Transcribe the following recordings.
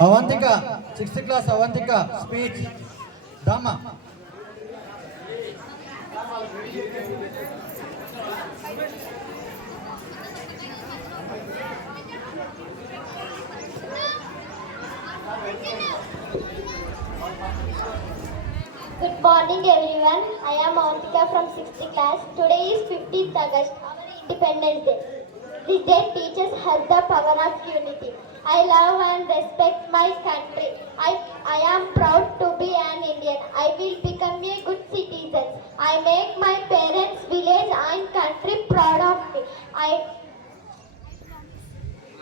Avantika, 6th class Avantika, speech. Dama. Good morning everyone. I am Avantika from 6th class. Today is 15th August, our Independence Day. This day teaches us the power of unity. I love and respect my country. I am proud to be an Indian. I will become a good citizen. I make my parents, village and country proud of me.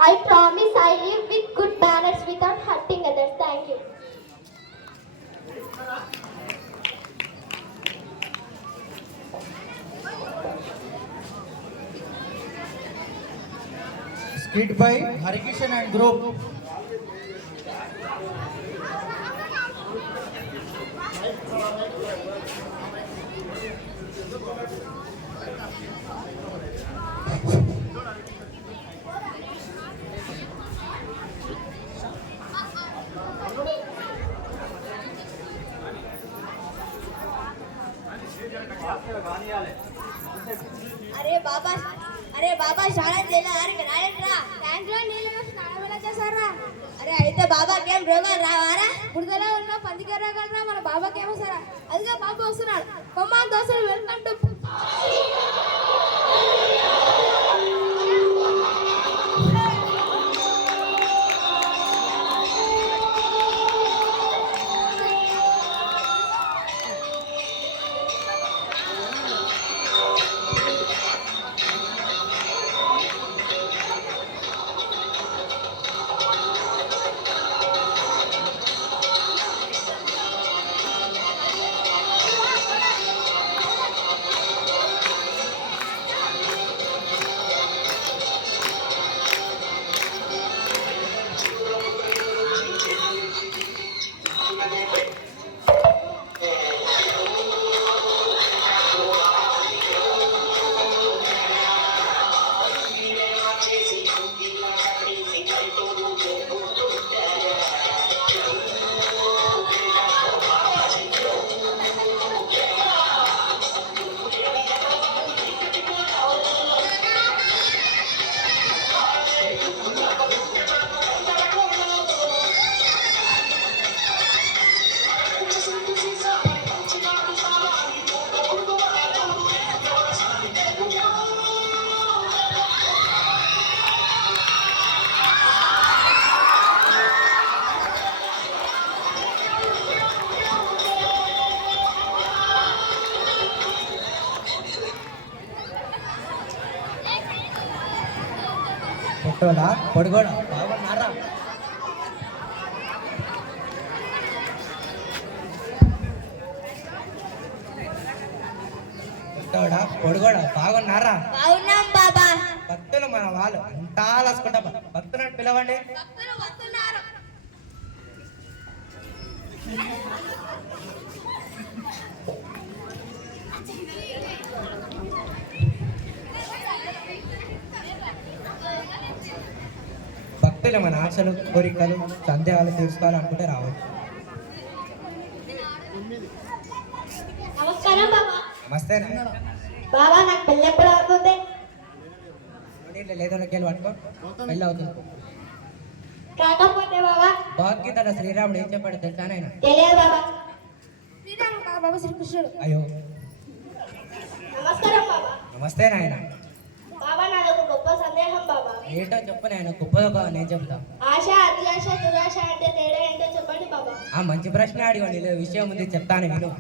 I promise I live with good manners without hurting others. Thank you. Skit by Harikishan and group. अरे बाबा शाळेत गेल्यावर राडेट्रा ట్యాంక్లో నీళ్ళు స్నానం చేశారా? అరే అయితే బాబాకి ఏం రోగాలు రావారా? బురదలో ఉన్న పందికి రోగాలు మన బాబాకి ఏమో సరా? అదిగా బాబా వస్తున్నాడు. కమాన్ దోస్తులు, వెల్కమ్ టు పొట్టోడా పొడిగోడా బాగున్నారా? పొట్టోడా పొడిగోడా బాగున్నారా? బాగున్నాం బాబా. భక్తులు మన వాళ్ళు అంతా లాసుకుంటా భక్తులను పిలవండి. భక్తులు వస్తున్నారు. భక్తులు మన ఆశలు కోరికలు సందేహాలు తీర్చుకోవాలనుకుంటే రావచ్చు. నమస్కారం బాబా. నమస్తే. బాబా నాకు పెళ్ళి ఎప్పుడు అవుతుంది? లేదో పట్టుకో పెళ్ళి అవుతుంది. కాకపోతే బాబా భగవద్గీతలో శ్రీరాముడు ఏం చెప్పాడు తెలుసా నాయన? తెలియదు బాబా. శ్రీరాముడు కాదు బాబా, శ్రీకృష్ణుడు. అయ్యో నమస్కారం బాబా. నమస్తే నాయన. బాబా నాది ఒక గొప్ప సందేహం బాబా. ఏంటో చెప్పు నాయన, గొప్పగా నేను చెప్తా. ఆశ, అత్యాశ, దురాశ అంటే తేడా ఏంటో చెప్పండి బాబా. ఆ మంచి ప్రశ్న అడిగండి, విషయం ఉంది చెప్తాను విను.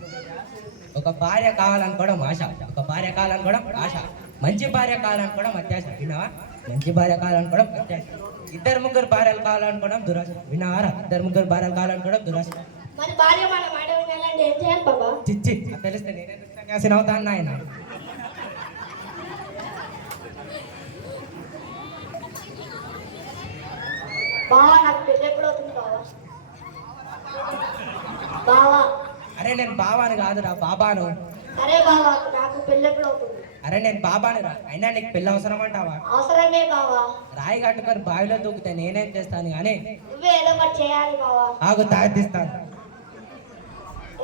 ఒక భార్య కావాలనుకోవడం ఆశ, ఒక భార్య కావాలనుకోవడం ఆశ. మంచి భార్య కావాలనుకోవడం అత్యాశ, విన్నావా? మంచి భార్య కావాలనుకోవడం అత్యాశ. ఇద్దరు ముగ్గురు భార్యలు కావాలనుకోవడం దురాశ, విన్నావారా? ఇద్దరు ముగ్గురు భార్యలు కావాలనుకోవడం దురాశ. మరి భార్య మన మాట వినాలంటే ఏం చేయాలి బాబా? చిచ్చి తెలిస్తే నేనే సన్యాసిని అవుతాను నాయన. బావా నాకు పెళ్ళి ఎప్పుడు అవుతుంది బావా? బావా అరే నేను బాబాను కాదురా, బాబాను. అరే బావా నాకు పెళ్ళి ఎప్పుడు అవుతుంది? అరే నేను బాబాను రా, అయినా నీకు పెళ్ళి అవసరం అంటావా? అవసరమే బావా. రా బావి కట్టుకొని బావిలో దూకితే నేనేం చేస్తాను కానీ నువ్వే ఏదో ఒకటి చేయాలి బావా. ఆగు తాగిస్తాను.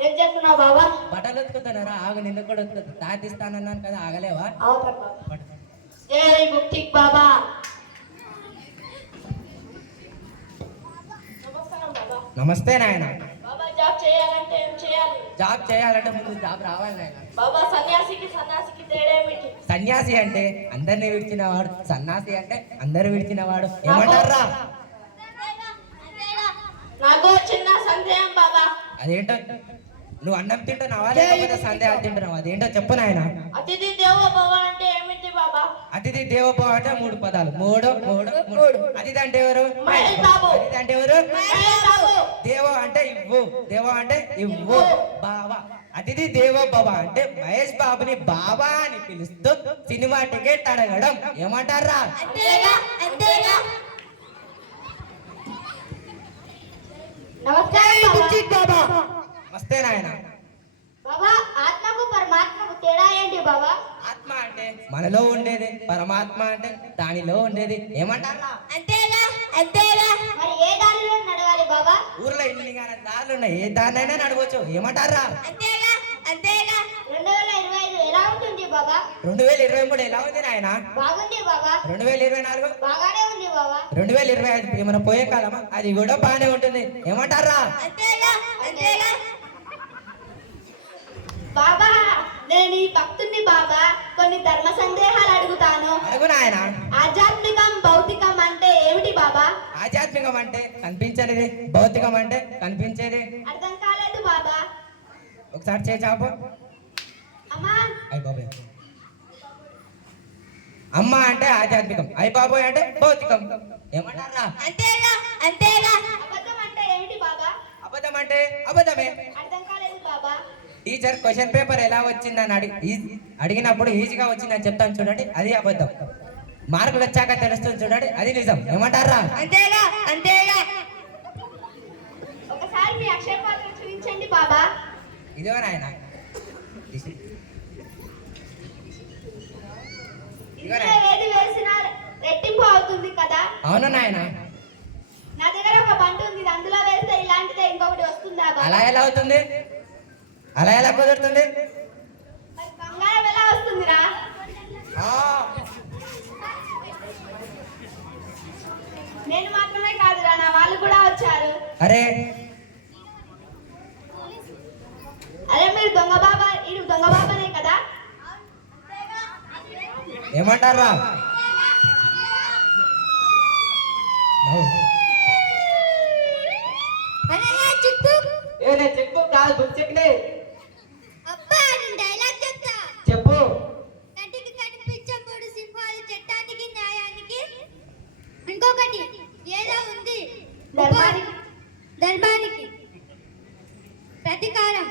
ఏం చేస్తున్నావు బావా? బట్టలు ఉతుకుతున్నారా? ఆగు, నిన్ను కూడా తాగిస్తానన్నాను కదా, ఆగలేవా? అవుతాను బావా. ఏ గుప్తిక్ బాబా. నమస్కారం బాబా. నమస్తే నాయన. బాబా జాబ్ చేయాలంటే ఏం చేయాలి? జాబ్ చేయాలంటే ముందు జాబ్ రావాలి నాయన. బాబా సన్యాసికి తేడా ఏమిటి? సన్యాసి అంటే అందరిని విడిచినవాడు, సన్యాసి అంటే అందరు విడిచినవాడు. ఏమంటారా? నాకు చిన్న సందేహం బాబా. అదేంటో, నువ్వు అన్నం తింటున్నావా లేకపోతే సందేహాలు తింటున్నావా? అదేంటో చెప్పు నాయన. అతిథి దేవో భవ అంటే ఏమిటి బాబా? అతిథి దేవోభవ అంటే 3 పదాలు. మూడు. అతిథి అంటే ఎవరు? మహేష్ బాబు. అతిథి అంటే ఎవరు? మహేష్ బాబు. దేవ అంటే ఇవ్వు. దేవ అంటే ఇవ్వు. బావ. అతిథి దేవోభవ అంటే మహేష్ బాబుని బాబా అని పిలుస్తూ సినిమా టికెట్ అడగడం. ఏమంటారా? నమస్కారం బాబా. వస్తే నాయన. బాబా ఆత్మకు పరమాత్మకు తేడా ఏంటి బాబా? ఆత్మ అంటే మనలో ఉండేది, పరమాత్మ అంటే దానిలో ఉండేది. ఏమంటారా? మరి ఏ దారిలో నడవాలి బాబా? ఊర్లో ఇన్ని దారులు ఉన్నాయి, ఏ దారినైనా నడవచ్చు. ఏమంటారా? 2025 ఎలా ఉంటుంది బాబా? 2023 ఎలా ఉంది నాయన? బాగుంది బాబా. 2024 బాగానే ఉంది బాబా. 2025 ఏమైనా పోయే కాలమా? అది కూడా బాగానే ఉంటుంది. ఏమంటారా? బాబా నేను ఈ భక్తుని బాబా కొన్ని ధర్మ సందేహాలు అడుగుతాను. అడుగు నాయన. ఆధ్యాత్మికం భౌతికం అంటే ఏమిటి బాబా? ఆధ్యాత్మికం అంటే కనిపించేది, భౌతికం అంటే కనిపించేది. అర్థం కాలేదు బాబా. ఒకసారి చేచాపు. అమ్మా అయ్య బాబోయ్. అమ్మ అంటే ఆధ్యాత్మికం, అయ్య బాబోయ్ అంటే భౌతికం. ఏమంటారా? అబద్ధం అంటే ఏమిటి బాబా? అబద్ధం అంటే అబద్ధమే. అర్థం కాలేదు బాబా. టీచర్ క్వశ్చన్ పేపర్ ఎలా వచ్చిందని అడిగినప్పుడు ఈజీగా వచ్చిందని చెప్తాను చూడండి, అది అబద్ధం. మార్కులు వచ్చాక తెలుస్తుంది చూడండి, అది నిజం. ఏమంటారా? ఒకసారి మీ అక్షర పాత్ర చూపించండి బాబా. ఇదిగో నాయన. ఇందులో ఏది వేసినా రెట్టింపు అవుతుంది కదా? అవును నాయన. నా దగ్గర ఒక బంటు ఉంది, ఇది అందులో వేస్తే ఇలాంటిదే ఇంకొకటి వస్తుందా బాబా? అలా ఎలా అవుతుంది? అలా ఎలా కుదురుతుంది? మరి బంగారం ఎలా వస్తుందిరా? ఆ, నేను మాత్రమే కాదురా, నా వాళ్ళు కూడా వచ్చారు. అరే అరే మీరు దొంగ బాబా, ఇది దొంగ బాబానే కదా? ఏమంటారా? చెప్పు కాదు, బుక్ చెక్కినే చెప్పు. కంటికి కనిపించే 3 సింహాలు చట్టానికి న్యాయానికి ఇంకొకటి ఏదో ఉంది ధర్మానికి ప్రతీకారం.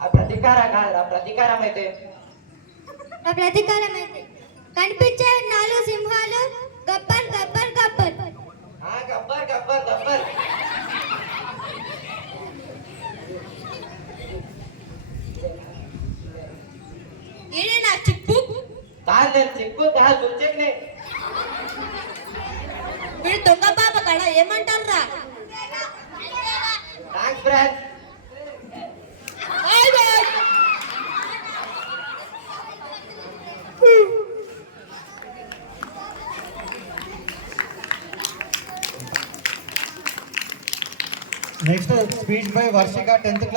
ఆ ప్రతీకారం కాదు, ఆ ప్రతీకారం అయితే ఆ ప్రతీకారం అయితే కనిపించే 4 సింహాలు గబ్బర్ గబ్బర్ గబ్బర్. గబ్బర్ గబ్బర్ గబ్బర్. ఏడే నా చిప్పు కాదు, నేను చెప్పు కాదు, బుక్ చెక్కినే. మీరు దొంగ బాబా కదా, ఏమంటారా? Thanks friend. Next speech by Varshika, 10th class.